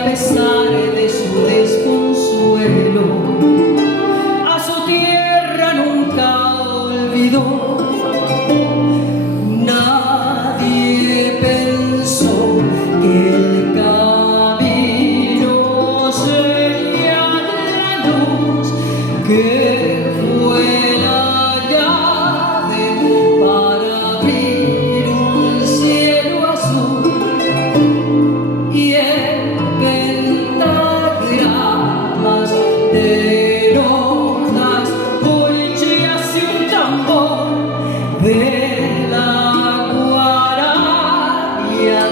a pesar de su desconsuelo, a su tierra nunca olvidó. Nadie pensó que el camino sería la luz que fue la llave para abrir un cielo azul y en pentagramas de notas, polillas y un tambor de la guardia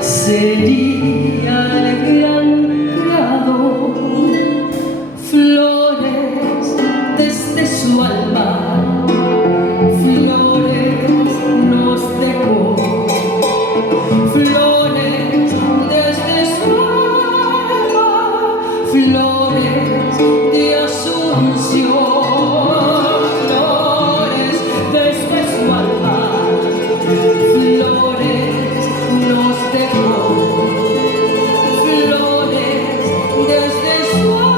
sería el gran creador. Flores desde su alma, flores nos dejó, flores desde su alma, flores de Asunción, flores desde su alma, flores nos dejó, flores desde su alma.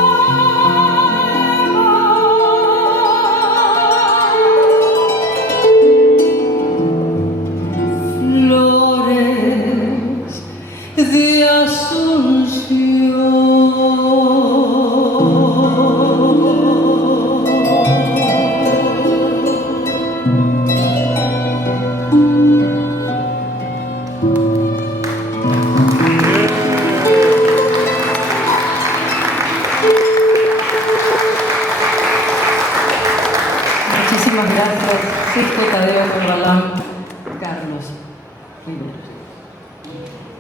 Flores de Asunción. Muchísimas gracias, Cisco Tadeo Corbalán, Carlos.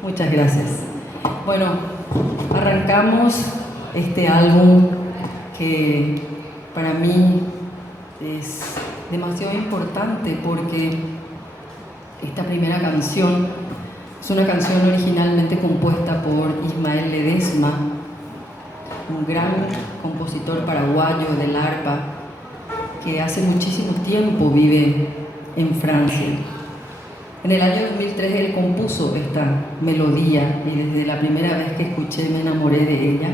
Muchas gracias. Bueno, arrancamos este álbum que para mí es demasiado importante porque esta primera canción es una canción originalmente compuesta por Ismael Ledesma, un gran compositor paraguayo del arpa que hace muchísimo tiempo vive en Francia. En el año 2003 él compuso esta melodía y desde la primera vez que escuché me enamoré de ella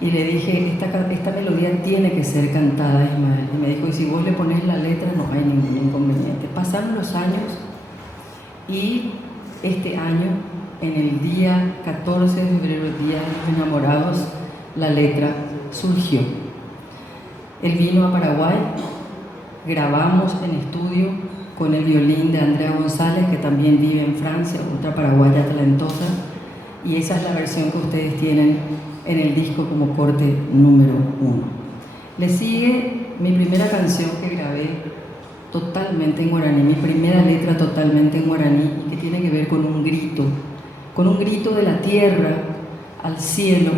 y le dije, esta melodía tiene que ser cantada, Ismael. Y me dijo, y si vos le pones la letra no hay ningún inconveniente. Pasaron los años y este año, en el día 14 de febrero, el Día de los Enamorados, la letra surgió. Él vino a Paraguay, grabamos en estudio con el violín de Andrea González, que también vive en Francia, otra paraguaya talentosa, y esa es la versión que ustedes tienen en el disco como corte número 1. Le sigue mi primera canción que grabé totalmente en guaraní, mi primera letra totalmente en guaraní, que tiene que ver con un grito de la tierra al cielo.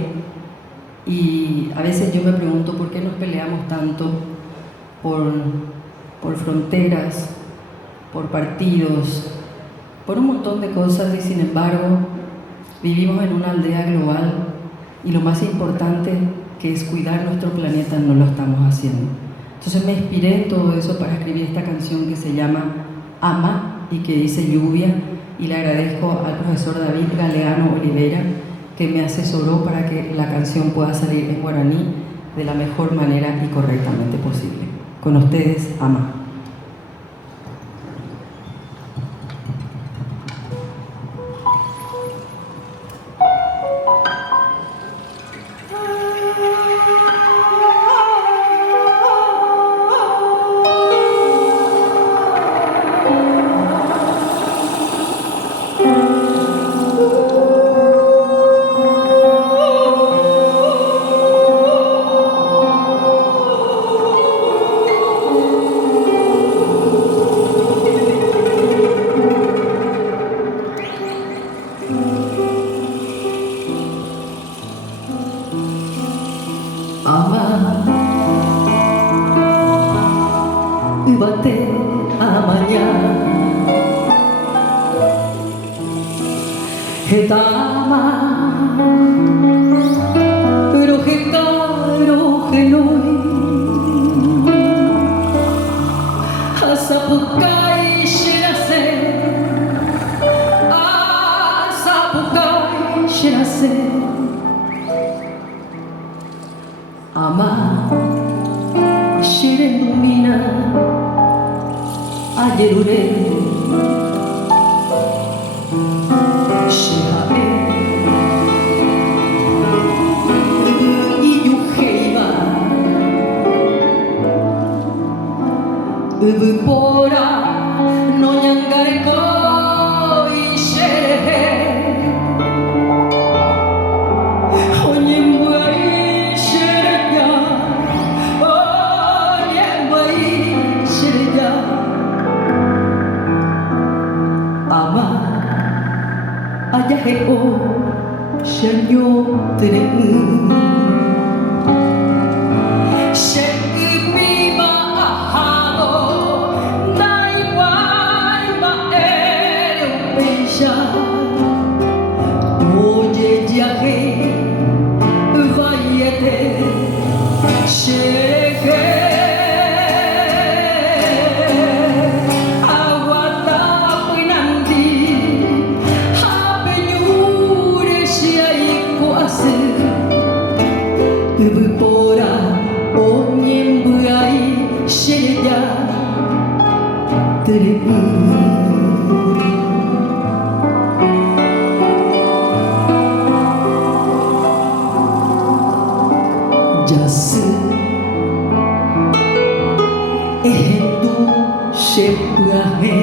Y a veces yo me pregunto por qué nos peleamos tanto por fronteras, por partidos, por un montón de cosas, y sin embargo vivimos en una aldea global y lo más importante, que es cuidar nuestro planeta, no lo estamos haciendo. Entonces me inspiré en todo eso para escribir esta canción que se llama Ama y que dice lluvia, y le agradezco al profesor David Galeano Olivera que me asesoró para que la canción pueda salir en guaraní de la mejor manera y correctamente posible. Con ustedes, Ama. Bate a mañana Getama pero Getaro Genoi Azapucay Sherase Azapucay Sherase Sayerure Shihae Iyuheiba Ubupora no Nyangareko Isherehe Onyembuai Shereya Onyembuai Shereya Ama Ayahe o Shenyo Tere Ubupora onyembuai shereya tere Jasu ehendu shepuahe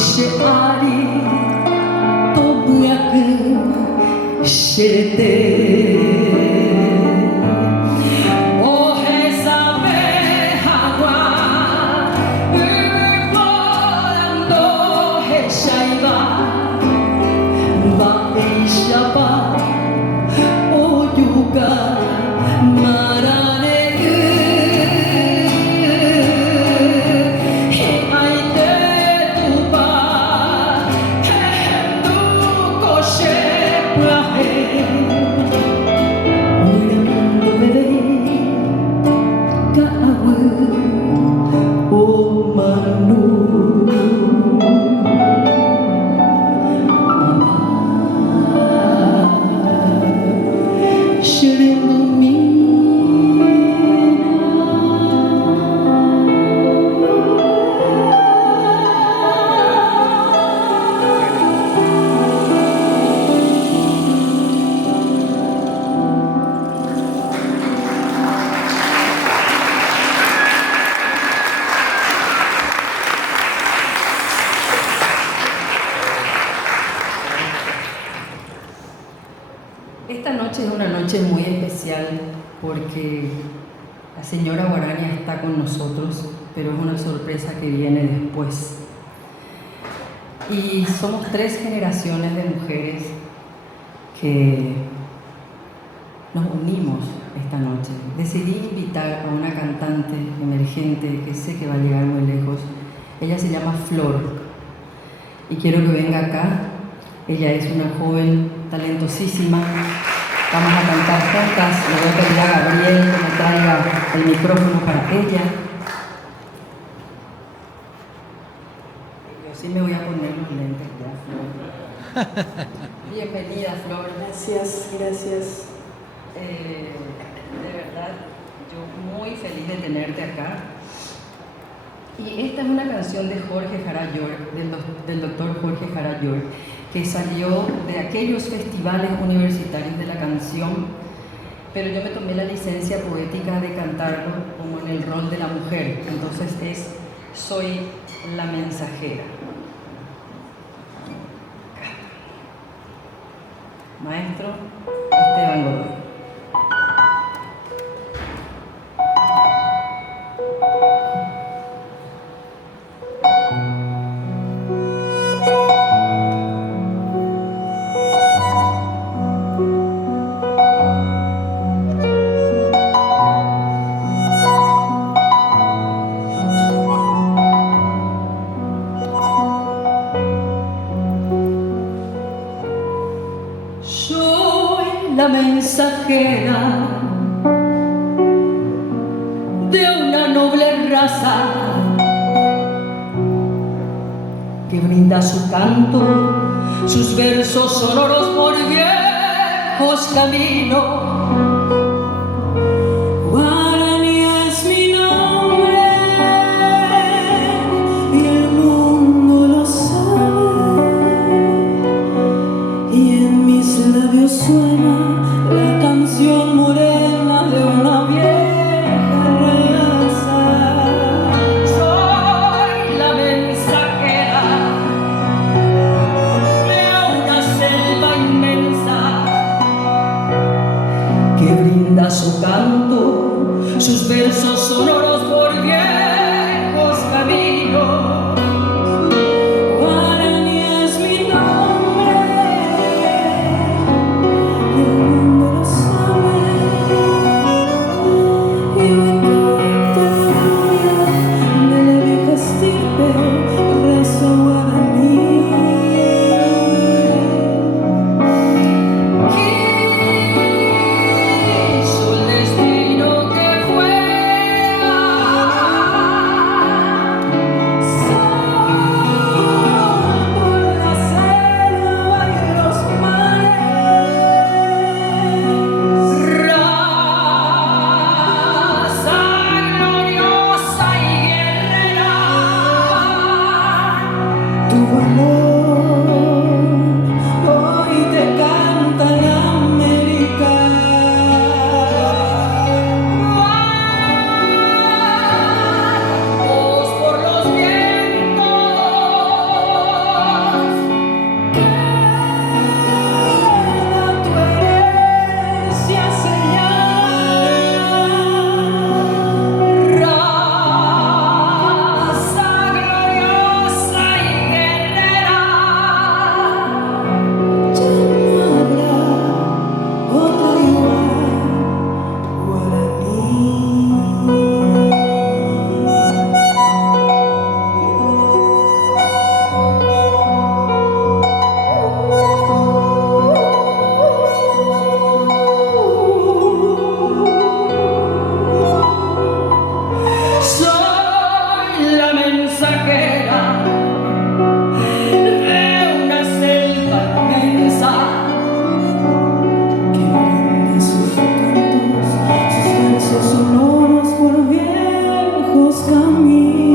Sheari tobuak sherete Ohesabe hawa Ubolando heshaiba Baishaba oyuga Esta noche es una noche muy especial porque la señora Guarania está con nosotros, pero es una sorpresa que viene después. Y somos 3 generaciones de mujeres que nos unimos esta noche. Decidí invitar a una cantante emergente que sé que va a llegar muy lejos. Ella se llama Flor y quiero que venga acá. Ella es una joven talentosísima. Vamos a cantar juntas. Le voy a pedir a Gabriel que me traiga el micrófono para ella. Yo sí me voy a poner los lentes ya, Flor. Bienvenida, Flor. Gracias, gracias. De verdad, yo muy feliz de tenerte acá. Y esta es una canción de Jorge Jara York, del doctor Jorge Jara York, que salió de aquellos festivales universitarios de la canción, pero yo me tomé la licencia poética de cantarlo como en el rol de la mujer. Entonces es Soy la mensajera. Maestro Esteban Godoy. La mensajera noble raza que brinda su canto, sus versos sonoros por viejos caminos. Guaraní es mi nombre y el mundo lo sabe, y en mis labios suena la canción morena de una vieja raza. Soy la mensajera de una selva inmensa que brinda su canto, sus versos sonoros por viejos caminos. Guaraní es mi nombre y el mundo lo sabe, y me canta la gloria de la vieja estirpe, raza guaraní. Quiso el destino que fuera, Sol por la selva y los mares, raza gloriosa y guerrera. tu valor hoy te canta la América. Vamos por los vientos, Queda tu herencia sellada, raza gloriosa y guerrera. ya no habrá otra igual, guaraní. Soy la mensajera de una selva inmensa Que brinda sus cantos, sus versos sonoros por viejos caminos.